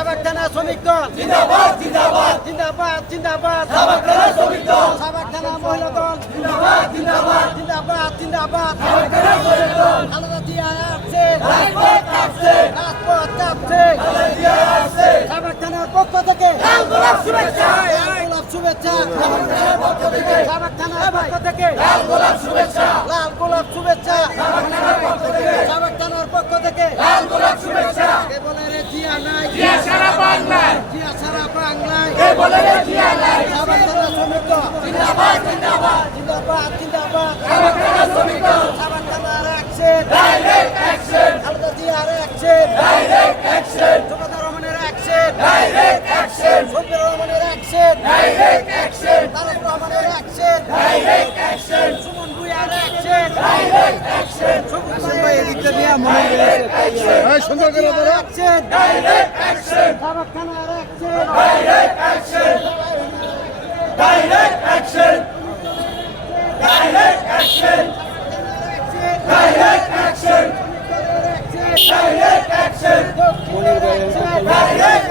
সাবেক থানা শ্রমিক দল। জিন্দাবাদ জিন্দাবাদ। জিন্দাবাদ জিন্দাবাদ। সাবেক থানা শ্রমিক দল। সাবেক থানা মহিলা দল। জিন্দাবাদ জিন্দাবাদ। জিন্দাবাদ জিন্দাবাদ। সাবেক থানা শ্রমিক দল। খালেদা জিয়া আসছে। রাজপথ কাঁপছে রাজপথ কাঁপছে খালেদা জিয়া আসছে। সাবেক থানার পক্ষ থেকে। লাল গোলাপ শুভেচ্ছা। লাল গোলাপ শুভেচ্ছা। সাবেক থানার পক্ষ থেকে। সাবেক থানার পক্ষ থেকে। লাল গোলাপ শুভেচ্ছা। লাল গোলাপ শুভেচ্ছা। সাবেক থানার পক্ষ থেকে। সাবেক থানার পক্ষ থেকে। লাল গোলাপ শুভেচ্ছা। কে বলে রে জিয়া নাই। জিয়া বাংলায় কে বলে রে জিয়া নাই সাবেক থানা শ্রমিক দল জিন্দাবাদ জিন্দাবাদ জিন্দাবাদ জিন্দাবাদ সাবেক থানা শ্রমিক দল সাবেক থানার অ্যাকশন ডাইরেক্ট অ্যাকশন খালেদা জিয়ার অ্যাকশন ডাইরেক্ট অ্যাকশন জোবাদার রহমানের অ্যাকশন ডাইরেক্ট অ্যাকশন সফির রহমানের অ্যাকশন ডাইরেক্ট অ্যাকশন তারেক রহমানের অ্যাকশন ডাইরেক্ট অ্যাকশন সুমন ভুইয়ার অ্যাকশন ডাইরেক্ট অ্যাকশন সবুজ ভাই এদিকটা নিয়ে মনে এই সুন্দর করে ধরো। অ্যাকশন ডাইরেক্ট অ্যাকশন সাবেক থানার action direct action direct action direct action direct action direct action direct